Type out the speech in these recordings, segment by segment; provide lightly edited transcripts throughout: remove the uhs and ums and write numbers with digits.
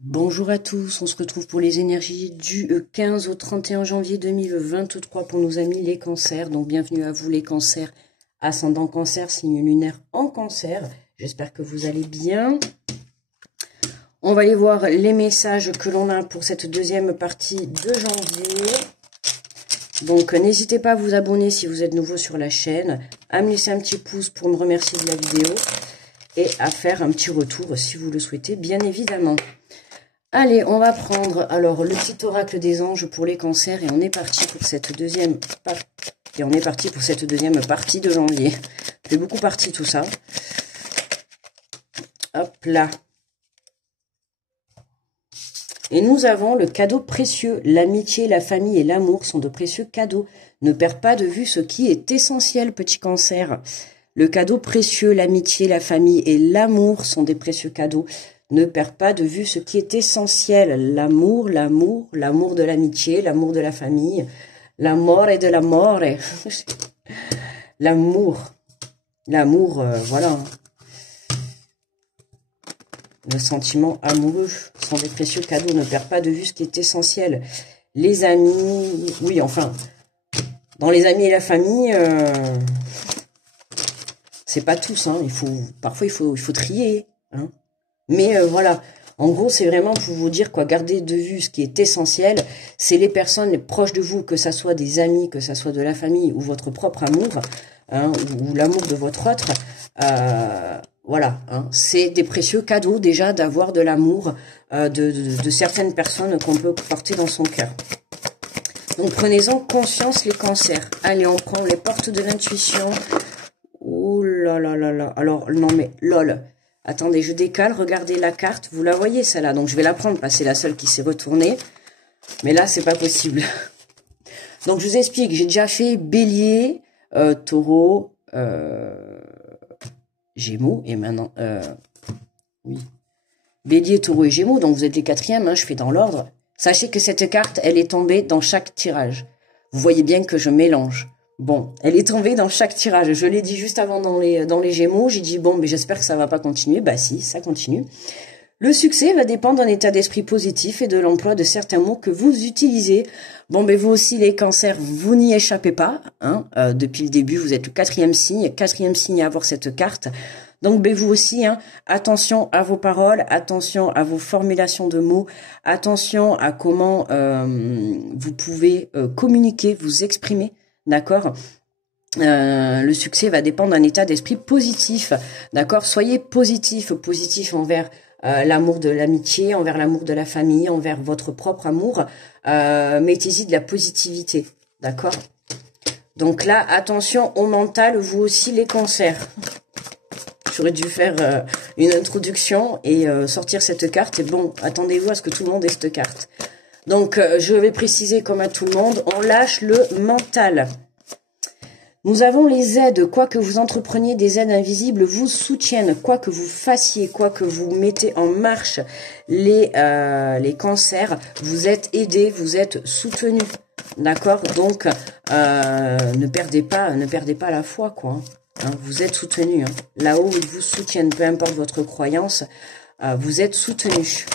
Bonjour à tous, on se retrouve pour les énergies du 15 au 31 janvier 2023 pour nos amis les cancers. Donc bienvenue à vous les cancers, ascendant cancer, signe lunaire en cancer. J'espère que vous allez bien. On va aller voir les messages que l'on a pour cette deuxième partie de janvier. Donc n'hésitez pas à vous abonner si vous êtes nouveau sur la chaîne, à me laisser un petit pouce pour me remercier de la vidéo et à faire un petit retour si vous le souhaitez, bien évidemment. Allez, on va prendre alors le petit oracle des anges pour les cancers et on est parti pour cette deuxième partie de janvier. Ça fait beaucoup partie tout ça. Hop là. Et nous avons le cadeau précieux. L'amitié, la famille et l'amour sont de précieux cadeaux. Ne perds pas de vue ce qui est essentiel, petit cancer. Le cadeau précieux, l'amitié, la famille et l'amour sont des précieux cadeaux. Ne perds pas de vue ce qui est essentiel. L'amour, l'amour, l'amour de l'amitié, l'amour de la famille, l'amour et de l'amore. L'amour. L'amour, voilà. Le sentiment amoureux sont des précieux cadeaux. Ne perds pas de vue ce qui est essentiel. Les amis, oui, enfin, dans les amis et la famille, c'est pas tous, hein. Parfois, il faut trier, hein. Mais voilà, en gros, c'est vraiment pour vous dire quoi, garder de vue ce qui est essentiel, c'est les personnes les proches de vous, que ça soit des amis, que ça soit de la famille ou votre propre amour, hein, ou l'amour de votre autre. Voilà, hein, c'est des précieux cadeaux déjà d'avoir de l'amour de certaines personnes qu'on peut porter dans son cœur. Donc prenez-en conscience les cancers. Allez, on prend les portes de l'intuition. Oh là là là là. Alors, non mais, lol. Attendez, je décale, regardez la carte. Vous la voyez, celle-là. Donc, je vais la prendre parce que c'est la seule qui s'est retournée. Mais là, c'est pas possible. Donc, je vous explique. J'ai déjà fait bélier, taureau, gémeaux. Et maintenant, oui. Bélier, taureau et gémeaux. Donc, vous êtes les quatrièmes. Hein, je fais dans l'ordre. Sachez que cette carte, elle est tombée dans chaque tirage. Vous voyez bien que je mélange. Bon, elle est tombée dans chaque tirage. Je l'ai dit juste avant dans les Gémeaux. J'ai dit, bon, mais j'espère que ça va pas continuer. Bah si, ça continue. Le succès va dépendre d'un état d'esprit positif et de l'emploi de certains mots que vous utilisez. Bon, mais vous aussi, les cancers, vous n'y échappez pas. Hein. Depuis le début, vous êtes le quatrième signe à avoir cette carte. Donc, ben, vous aussi, hein, attention à vos paroles, attention à vos formulations de mots, attention à comment vous pouvez communiquer, vous exprimer. D'accord, le succès va dépendre d'un état d'esprit positif. D'accord, soyez positif envers l'amour de l'amitié, envers l'amour de la famille, envers votre propre amour. Mettez-y de la positivité. D'accord. Donc là, attention au mental, vous aussi les cancers. J'aurais dû faire une introduction et sortir cette carte. Et bon, attendez-vous à ce que tout le monde ait cette carte. Donc, je vais préciser comme à tout le monde, on lâche le mental. Nous avons les aides, quoi que vous entrepreniez, des aides invisibles vous soutiennent, quoi que vous fassiez, quoi que vous mettez en marche, les cancers, vous êtes aidés, vous êtes soutenus. D'accord? Donc, ne perdez pas la foi, quoi. Hein, vous êtes soutenus. Hein. Là-haut, ils vous soutiennent, peu importe votre croyance, vous êtes soutenus.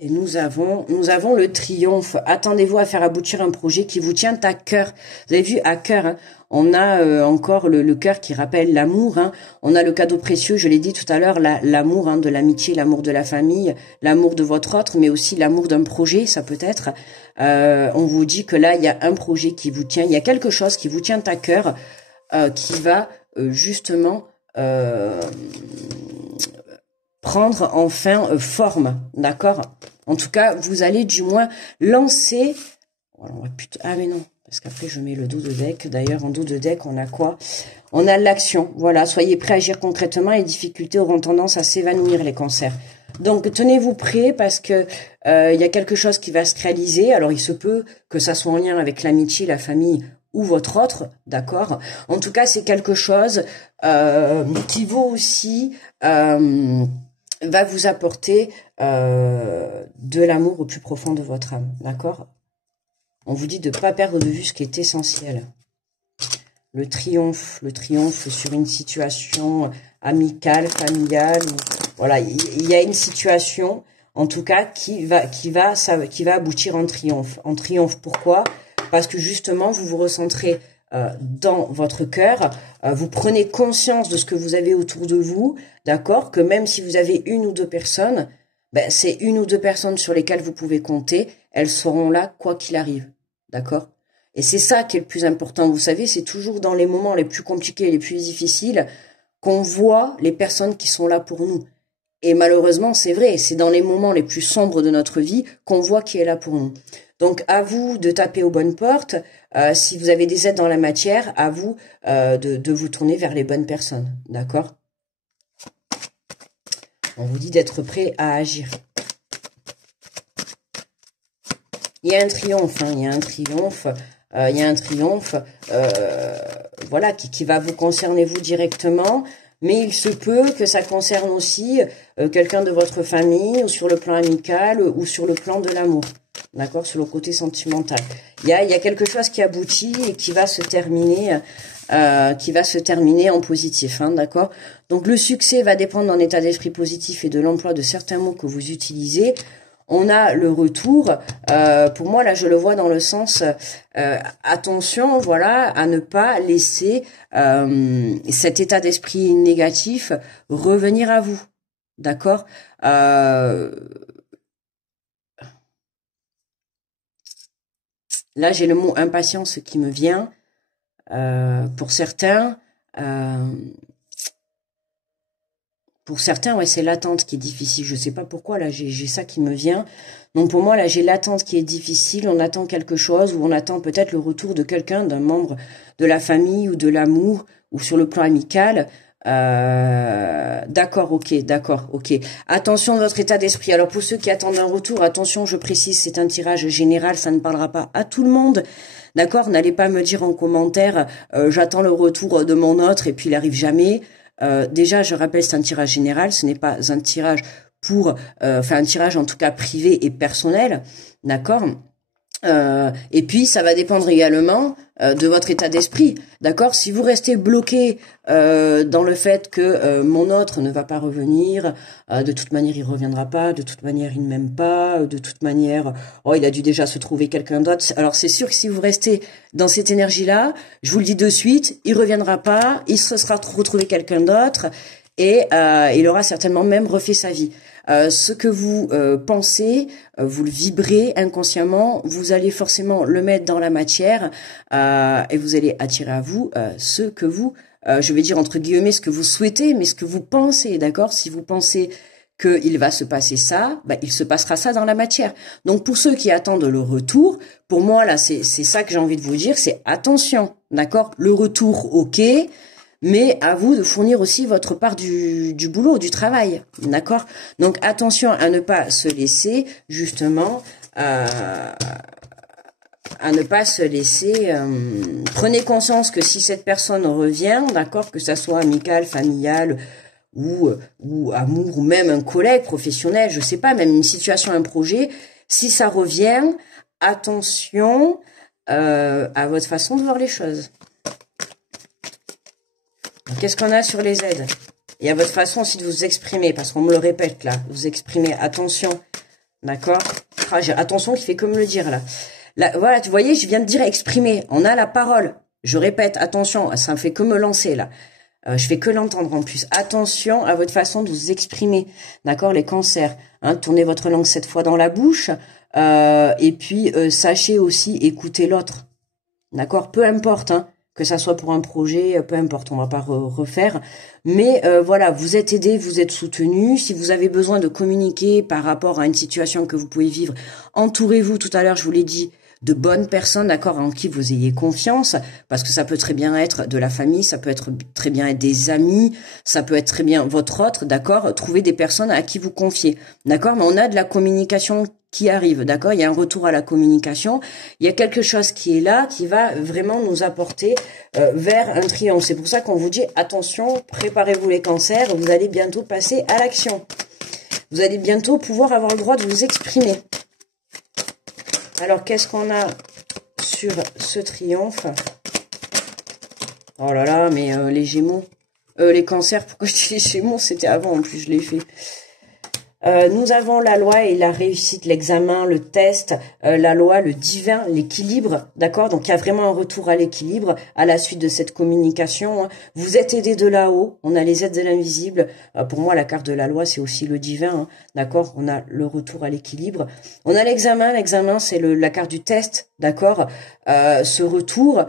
Et nous avons le triomphe. Attendez-vous à faire aboutir un projet qui vous tient à cœur. Vous avez vu, à cœur, hein, on a encore le cœur qui rappelle l'amour. Hein. On a le cadeau précieux, je l'ai dit tout à l'heure, l'amour hein, de l'amitié, l'amour de la famille, l'amour de votre autre, mais aussi l'amour d'un projet, ça peut être. On vous dit que là, il y a un projet qui vous tient, il y a quelque chose qui vous tient à cœur, qui va justement... prendre enfin forme, d'accord? En tout cas, vous allez du moins lancer... Ah mais non, parce qu'après je mets le dos de deck. D'ailleurs, en dos de deck, on a quoi? On a l'action, voilà. Soyez prêts à agir concrètement. Les difficultés auront tendance à s'évanouir, les cancers. Donc, tenez-vous prêts parce que il y a quelque chose qui va se réaliser. Alors, il se peut que ça soit en lien avec l'amitié, la famille ou votre autre, d'accord? En tout cas, c'est quelque chose qui vaut aussi... va vous apporter de l'amour au plus profond de votre âme, d'accord? On vous dit de ne pas perdre de vue ce qui est essentiel. Le triomphe sur une situation amicale, familiale, Voilà, il y a une situation, en tout cas, qui va aboutir en triomphe. En triomphe, pourquoi? Parce que justement, vous vous recentrez dans votre cœur, vous prenez conscience de ce que vous avez autour de vous, d'accord? Que même si vous avez une ou deux personnes, ben, c'est une ou deux personnes sur lesquelles vous pouvez compter, elles seront là quoi qu'il arrive, d'accord? Et c'est ça qui est le plus important, vous savez, c'est toujours dans les moments les plus compliqués, les plus difficiles, qu'on voit les personnes qui sont là pour nous. Et malheureusement, c'est vrai, c'est dans les moments les plus sombres de notre vie qu'on voit qui est là pour nous. Donc, à vous de taper aux bonnes portes. Si vous avez des aides dans la matière, à vous de vous tourner vers les bonnes personnes. D'accord? On vous dit d'être prêt à agir. Il y a un triomphe, hein, il y a un triomphe. Il y a un triomphe voilà, qui va vous concerner vous directement. Mais il se peut que ça concerne aussi quelqu'un de votre famille, ou sur le plan amical, ou sur le plan de l'amour. D'accord, sur le côté sentimental. Il y a quelque chose qui aboutit et qui va se terminer en positif, hein, d'accord. Donc le succès va dépendre d'un état d'esprit positif et de l'emploi de certains mots que vous utilisez. On a le retour. Pour moi, là, je le vois dans le sens attention, voilà, à ne pas laisser cet état d'esprit négatif revenir à vous, d'accord. Là, j'ai le mot impatience qui me vient. Pour certains, ouais, c'est l'attente qui est difficile. Je sais pas pourquoi, là, j'ai ça qui me vient. Donc, pour moi, là, j'ai l'attente qui est difficile. On attend quelque chose, ou on attend peut-être le retour de quelqu'un, d'un membre de la famille, ou de l'amour, ou sur le plan amical. D'accord, ok. Attention de votre état d'esprit. Alors, pour ceux qui attendent un retour, attention, je précise, c'est un tirage général, ça ne parlera pas à tout le monde. D'accord, n'allez pas me dire en commentaire, j'attends le retour de mon autre, et puis il arrive jamais. Déjà, je rappelle, c'est un tirage général, ce n'est pas un tirage pour, un tirage en tout cas privé et personnel, d'accord. Et puis, ça va dépendre également de votre état d'esprit, d'accord. Si vous restez bloqué dans le fait que mon autre ne va pas revenir, de toute manière il reviendra pas, de toute manière il ne m'aime pas, de toute manière, oh il a dû déjà se trouver quelqu'un d'autre. Alors c'est sûr que si vous restez dans cette énergie-là, je vous le dis de suite, il reviendra pas, il se sera retrouvé quelqu'un d'autre et il aura certainement même refait sa vie. Ce que vous pensez, vous le vibrez inconsciemment, vous allez forcément le mettre dans la matière et vous allez attirer à vous ce que vous, je vais dire entre guillemets, ce que vous souhaitez, mais ce que vous pensez, d'accord. Si vous pensez qu'il va se passer ça, il se passera ça dans la matière. Donc pour ceux qui attendent le retour, pour moi là, c'est ça que j'ai envie de vous dire, c'est attention, d'accord. Le retour, ok. Mais à vous de fournir aussi votre part du boulot, du travail, d'accord. Donc attention à ne pas se laisser justement, à ne pas se laisser. Prenez conscience que si cette personne revient, d'accord, que ça soit amical, familial ou amour ou même un collègue professionnel, je sais pas, même une situation, un projet, si ça revient, attention à votre façon de voir les choses. Qu'est-ce qu'on a sur les aides? Et à votre façon aussi de vous exprimer, parce qu'on me le répète là, vous exprimez, attention, d'accord. J'ai attention qui fait que me le dire là. Voilà, vous voyez, je viens de dire exprimer, on a la parole. Je répète, attention, ça me fait que me lancer là. Je fais que l'entendre en plus. Attention à votre façon de vous exprimer, d'accord, les cancers. Hein, tournez votre langue 7 fois dans la bouche, et puis sachez aussi écouter l'autre, d'accord, peu importe, hein. Que ça soit pour un projet, peu importe, on va pas refaire. Mais voilà, vous êtes aidé, vous êtes soutenu. Si vous avez besoin de communiquer par rapport à une situation que vous pouvez vivre, entourez-vous, tout à l'heure je vous l'ai dit, de bonnes personnes, d'accord, en qui vous ayez confiance, parce que ça peut très bien être de la famille, ça peut être très bien être des amis, ça peut être très bien votre autre, d'accord. Trouvez des personnes à qui vous confiez, d'accord. Mais on a de la communication qui arrive, d'accord. Il y a un retour à la communication, il y a quelque chose qui est là, qui va vraiment nous apporter vers un triomphe. C'est pour ça qu'on vous dit, attention, préparez-vous les cancers, vous allez bientôt passer à l'action. Vous allez bientôt pouvoir avoir le droit de vous exprimer. Alors, qu'est-ce qu'on a sur ce triomphe? Oh là là, mais les Gémeaux, Les cancers, pourquoi je dis les Gémeaux? C'était avant, en plus, je l'ai fait. Nous avons la loi et la réussite, l'examen, le test, la loi, le divin, l'équilibre, d'accord? Donc il y a vraiment un retour à l'équilibre à la suite de cette communication. Hein. Vous êtes aidé de là-haut, on a les aides de l'invisible. Pour moi, la carte de la loi, c'est aussi le divin, hein, d'accord? On a le retour à l'équilibre. On a l'examen c'est la carte du test, d'accord? Ce retour,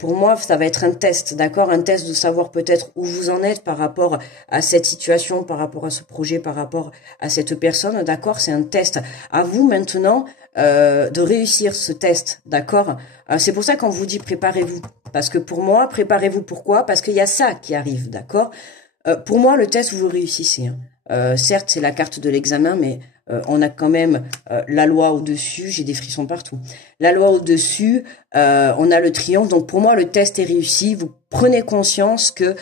pour moi, ça va être un test, d'accord? Un test de savoir peut-être où vous en êtes par rapport à cette situation, par rapport à ce projet, par rapport à cette personne, d'accord? C'est un test. À vous maintenant de réussir ce test, d'accord? C'est pour ça qu'on vous dit préparez-vous. Parce que pour moi, préparez-vous pourquoi? Parce qu'il y a ça qui arrive, d'accord? Pour moi, le test, vous réussissez. Hein. Certes, c'est la carte de l'examen, mais on a quand même la loi au-dessus. J'ai des frissons partout. La loi au-dessus, on a le triomphe. Donc pour moi, le test est réussi. Vous prenez conscience que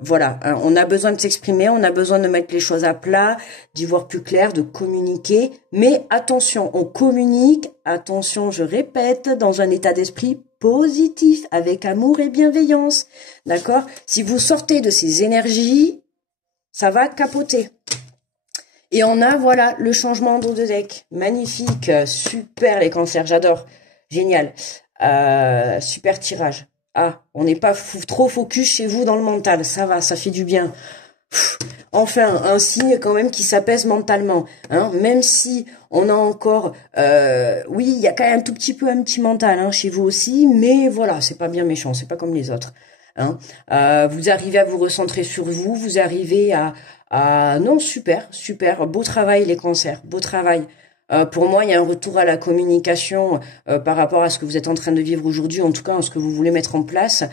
voilà, hein, on a besoin de s'exprimer, on a besoin de mettre les choses à plat, d'y voir plus clair, de communiquer. Mais attention, on communique, attention, je répète, dans un état d'esprit positif, avec amour et bienveillance. D'accord? Si vous sortez de ces énergies, ça va capoter. Et on a, voilà, le changement d'eau de deck. Magnifique, super les cancers, j'adore. Génial. Super tirage. Ah, on n'est pas trop focus chez vous dans le mental. Ça va, ça fait du bien. Enfin, un signe quand même qui s'apaise mentalement. Hein, même si on a encore... oui, il y a quand même un tout petit peu un petit mental hein, chez vous aussi. Mais voilà, c'est pas bien méchant, c'est pas comme les autres. Hein. Vous arrivez à vous recentrer sur vous. Vous arrivez à... Non, super, super. Beau travail les cancers, beau travail. Pour moi, il y a un retour à la communication par rapport à ce que vous êtes en train de vivre aujourd'hui, en tout cas, à ce que vous voulez mettre en place.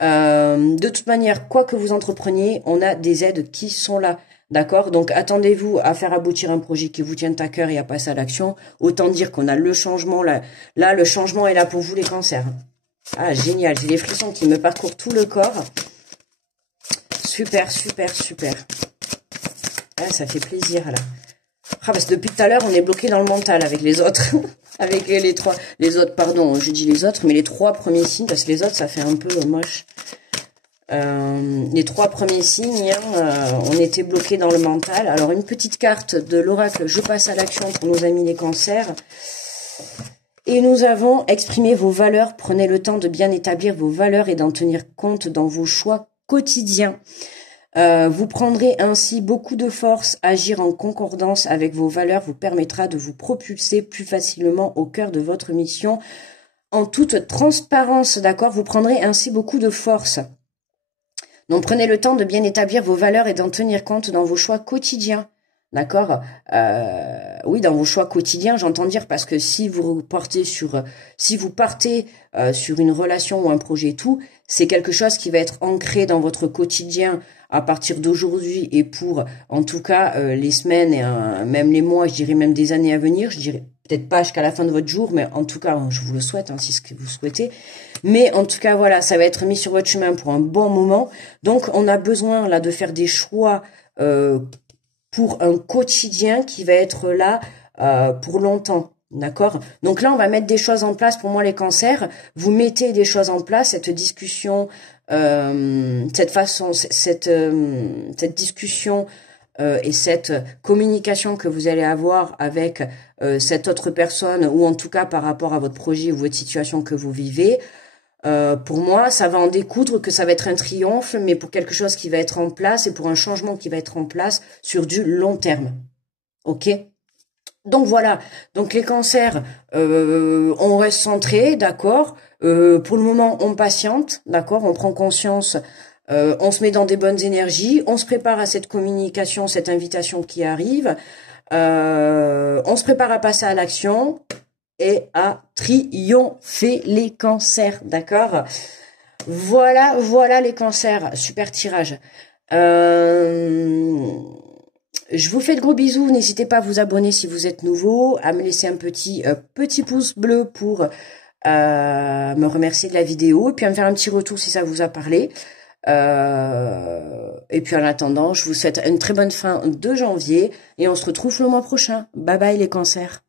De toute manière, quoi que vous entrepreniez, on a des aides qui sont là. D'accord? Donc, attendez-vous à faire aboutir un projet qui vous tient à cœur et à passer à l'action. Autant dire qu'on a le changement là. Là, le changement est là pour vous, les cancers. Ah, génial. J'ai des frissons qui me parcourent tout le corps. Super, super, super. Ah, ça fait plaisir, là. Ah, parce que depuis tout à l'heure, on est bloqué dans le mental avec les autres. Avec les autres, pardon, je dis les autres, mais les trois premiers signes, parce que les autres, ça fait un peu moche. Les trois premiers signes, on était bloqué dans le mental. Alors, une petite carte de l'oracle, je passe à l'action pour nos amis les cancers. Et nous avons exprimé vos valeurs. Prenez le temps de bien établir vos valeurs et d'en tenir compte dans vos choix quotidiens. Vous prendrez ainsi beaucoup de force. Agir en concordance avec vos valeurs vous permettra de vous propulser plus facilement au cœur de votre mission en toute transparence, d'accord? Vous prendrez ainsi beaucoup de force. Donc prenez le temps de bien établir vos valeurs et d'en tenir compte dans vos choix quotidiens, d'accord? Oui, dans vos choix quotidiens, j'entends dire, parce que si vous partez sur une relation ou un projet et tout, c'est quelque chose qui va être ancré dans votre quotidien à partir d'aujourd'hui et pour, en tout cas, les semaines et même les mois, je dirais même des années à venir. Je dirais peut-être pas jusqu'à la fin de votre jour, mais en tout cas, je vous le souhaite, hein, si c'est ce que vous souhaitez. Mais en tout cas, voilà, ça va être mis sur votre chemin pour un bon moment. Donc, on a besoin là de faire des choix pour un quotidien qui va être là pour longtemps. D'accord? Donc là, on va mettre des choses en place. Pour moi, les cancers, vous mettez des choses en place, cette discussion, cette discussion et cette communication que vous allez avoir avec cette autre personne, ou en tout cas par rapport à votre projet ou votre situation que vous vivez. Pour moi, ça va en découdre, que ça va être un triomphe, mais pour quelque chose qui va être en place et pour un changement qui va être en place sur du long terme. Ok? Donc donc les cancers, on reste centré, d'accord. Pour le moment, on patiente, d'accord. On prend conscience, on se met dans des bonnes énergies, on se prépare à cette communication, cette invitation qui arrive. On se prépare à passer à l'action et à triompher les cancers, d'accord. Voilà les cancers, super tirage. Je vous fais de gros bisous. N'hésitez pas à vous abonner si vous êtes nouveau, à me laisser un petit pouce bleu pour me remercier de la vidéo, et puis à me faire un petit retour si ça vous a parlé. Et puis en attendant, je vous souhaite une très bonne fin de janvier et on se retrouve le mois prochain. Bye bye les cancers.